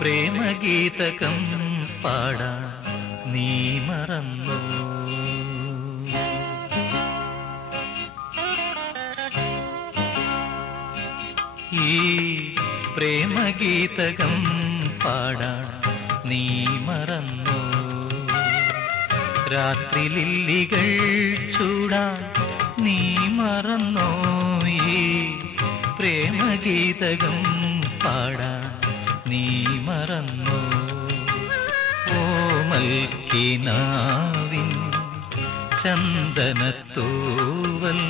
പ്രേമഗീതകം പാടാൻ നീ മറന്നു. ഈ പ്രേമഗീതകം പാടാൻ നീ മറന്നു. രാത്രി ലില്ലികൾ ചൂടാൻ നീ മറന്നോ. ഈ പ്രേമഗീതകം പാടാൻ നീ മറന്നു? ഓമൽക്കിനാവിൻ ചന്ദനത്തൂവൽ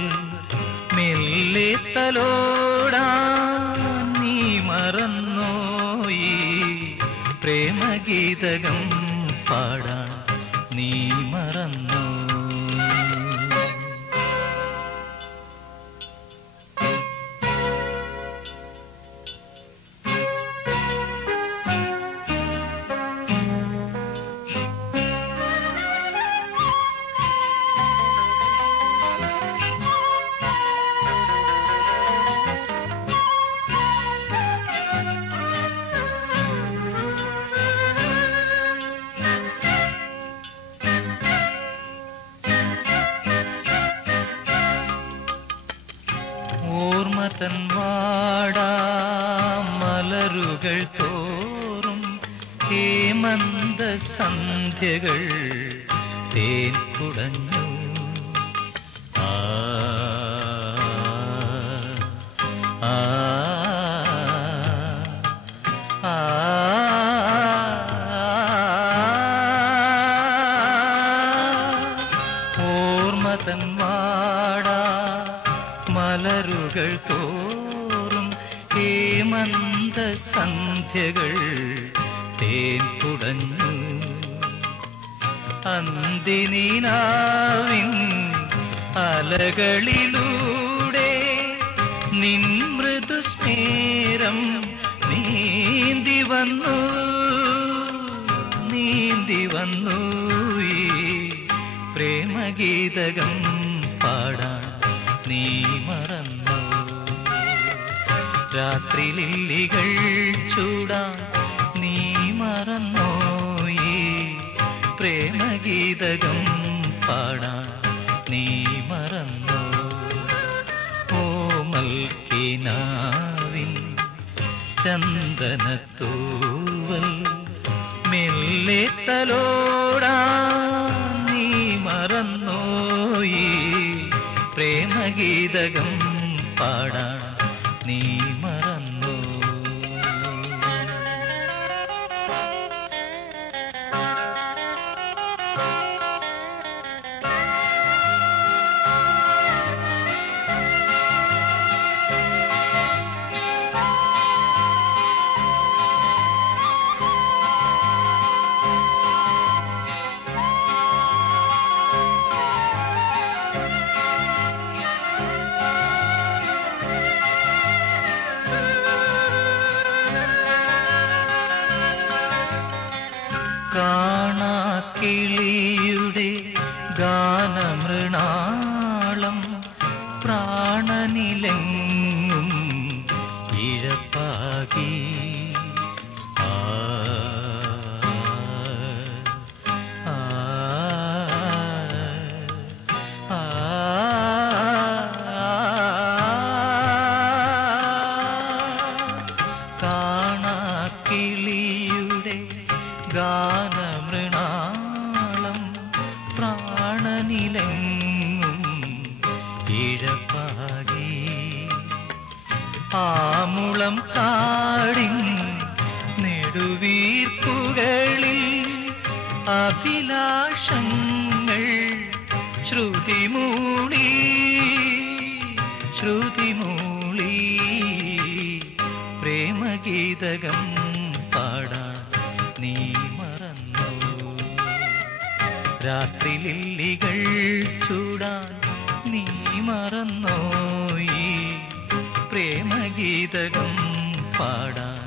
മെല്ലെ തലോടാൻ നീ മറന്നോ? ഈ പ്രേമഗീതകം പാടാൻ നീ മറന്നോ? ഓർമ്മതൻ വാടാ മലരുകൾ തോറും ഹേമന്ത സന്ധ്യകൾ തേൻ കുടഞ്ഞു മലരുകൾ തോറും ഹേമന്ത സന്ധ്യകൾ തേൻ തുടഞ്ഞു അന്തിനാവിൻ അലകളിലൂടെ നിൻ മൃദുസ്മേരം നീന്തി വന്നു. നീന്തി വന്നു പ്രേമഗീതകം പാടാൻ നീ മറന്നു. രാത്രി ലില്ലികൾ ചൂടാൻ നീ മറന്നോയി. പ്രേമഗീതകം പാടാൻ നീ മറന്നു. ഓമൽക്കിനാവിൻ ചന്ദനത്തൂവൽ മെല്ലെ തലോടാൻ നീ മറന്നോയി. പ്രേമഗീതകം പാടാൻ നീ കാണാക്കിളിയുടെ ഗാനമൃണാളം പ്രാണനിലെങ്ങും ഇഴപ്പാകി പ്രാണനിലെങ്ങും ഇഴപ്പാകി ആമുളം താടിൻ നെടുവീർപ്പുകളിൽ അഭിലാഷങ്ങൾ ശ്രുതിമൂളി ശ്രുതിമൂളി പ്രേമഗീതകം രാത്രി ലില്ലികൾ ചൂടാൻ നീ മറന്നോയി. പ്രേമഗീതകം പാടാൻ